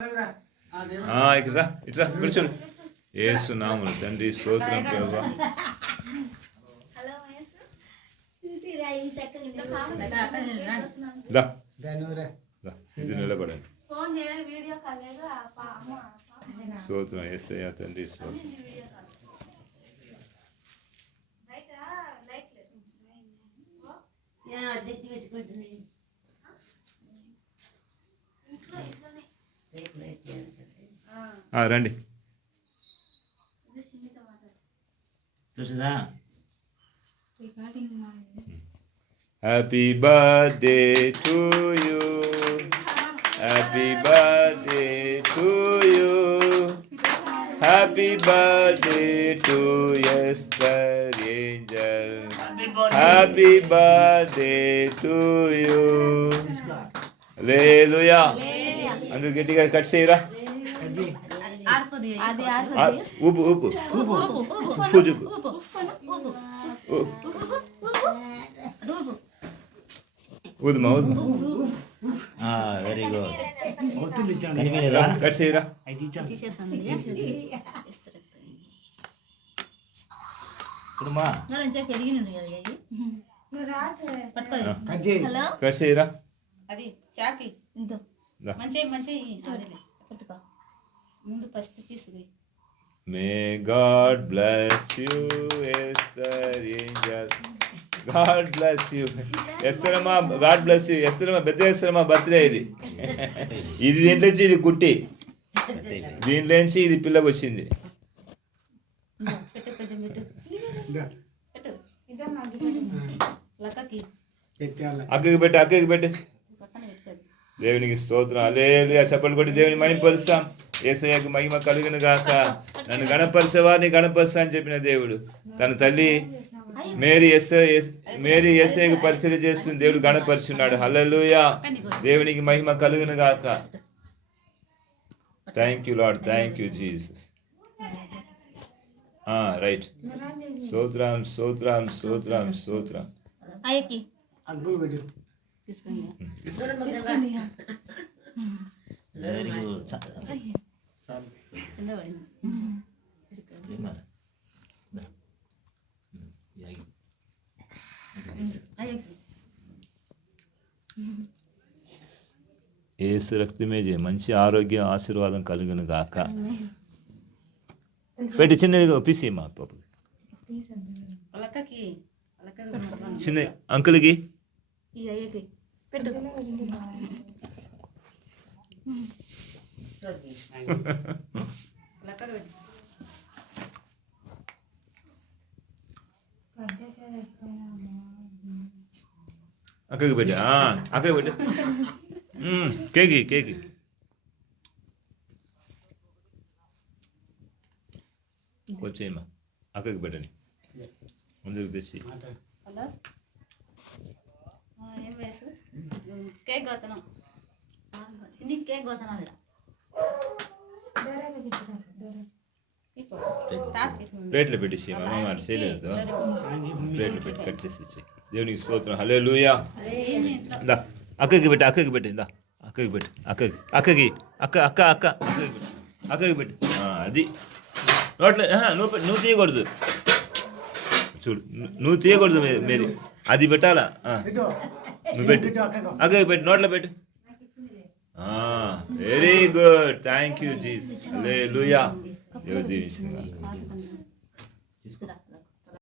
ఇట్రా ఇట్రా ఇక్కడ చూడు యేసు నామమున తండ్రి స్తోత్రం ప్రభువా. ఇది నిలబడండి. స్తోత్రం యేసయ్యా తండ్రి స్తోత్రం. రండి చూసిందా. Happy birthday to you, happy birthday to you, happy birthday to Esther Angel, happy birthday to you. Hallelujah. అందరూ గట్టిగా కట్ చేయరా. ఊపు ఊపు ఊదుమా ఊదుమా. Very good. కట్ చేయరా. కట్ చేయరా. అది చాకి మంచి మంచి పట్టుకో ముందు first piece. May God bless you Esther Angel. God bless you ఎస్తరమ్మా. గాడ్ బ్లెస్ యూ ఎస్తరమ్మా. పెద్ద ఎస్తరమ్మా బర్త్డే ఇది. ఇది దీంట్లోంచి ఇది కుట్టి, దీంట్లోంచి ఇది పిల్లకి వచ్చింది. అక్కకి పెట్టు అక్కకి పెట్టు. దేవునికి స్తోత్రం. హల్లెలూయా. చప్పట్లు కొట్టి దేవుని మహిమపరుస్తాం. యేసయ్యకు మహిమ కలుగును గాక. నన్ను గణపరిచేవా నీ గణపరుస్తా అని చెప్పిన దేవుడు తన తల్లి మేరీ యేసయ్యకు పరిచయం చేస్తుంది. దేవుడు గణపరుచున్నాడు. హల్లెలూయా. దేవునికి మహిమ కలుగును గాక. Thank you lord, thank you Jesus. Right. స్తోత్రం స్తోత్రం స్తోత్రం స్తోత్రం. Very good. యేసు రక్తమే జయ. మంచి ఆరోగ్యం ఆశీర్వాదం కలుగును గాక. పెట్టి చిన్నది పిసి మా పాప చిన్న అంకుల్కి అక్కకి పెట్టు. అక్కకి పెట్టు. కేకి కేకి వచ్చేయమ్మా. అక్కకి పెట్టని ముందుకు తెచ్చి. ఏం వయసు కేక్ కోతున్నాం. కేక్ కోతున్నాం. ప్లేట్లో పెట్టేసి అమ్మ చేయలేదు. ప్లేట్లో పెట్టి కట్ చేసి ఇచ్చి. దేవునికి స్తోత్రం. హల్లెలూయా. అక్కకి పెట్టి అక్కకి పెట్టి అక్కకి పెట్టి అక్కకి అక్కకి అక్క అక్క అక్క అక్కకి పెట్టి అక్కకి పెట్టి. అది నోట్లో నువ్వు తీయకూడదు. చూడు నువ్వు తీయకూడదు మేరీ. అది పెట్టాలా. నువ్వు పెట్టు అక్కకి పెట్టి నోట్లో పెట్టు. Very good. Thank you Jesus. Hallelujah. దేవుడు దీవించింది.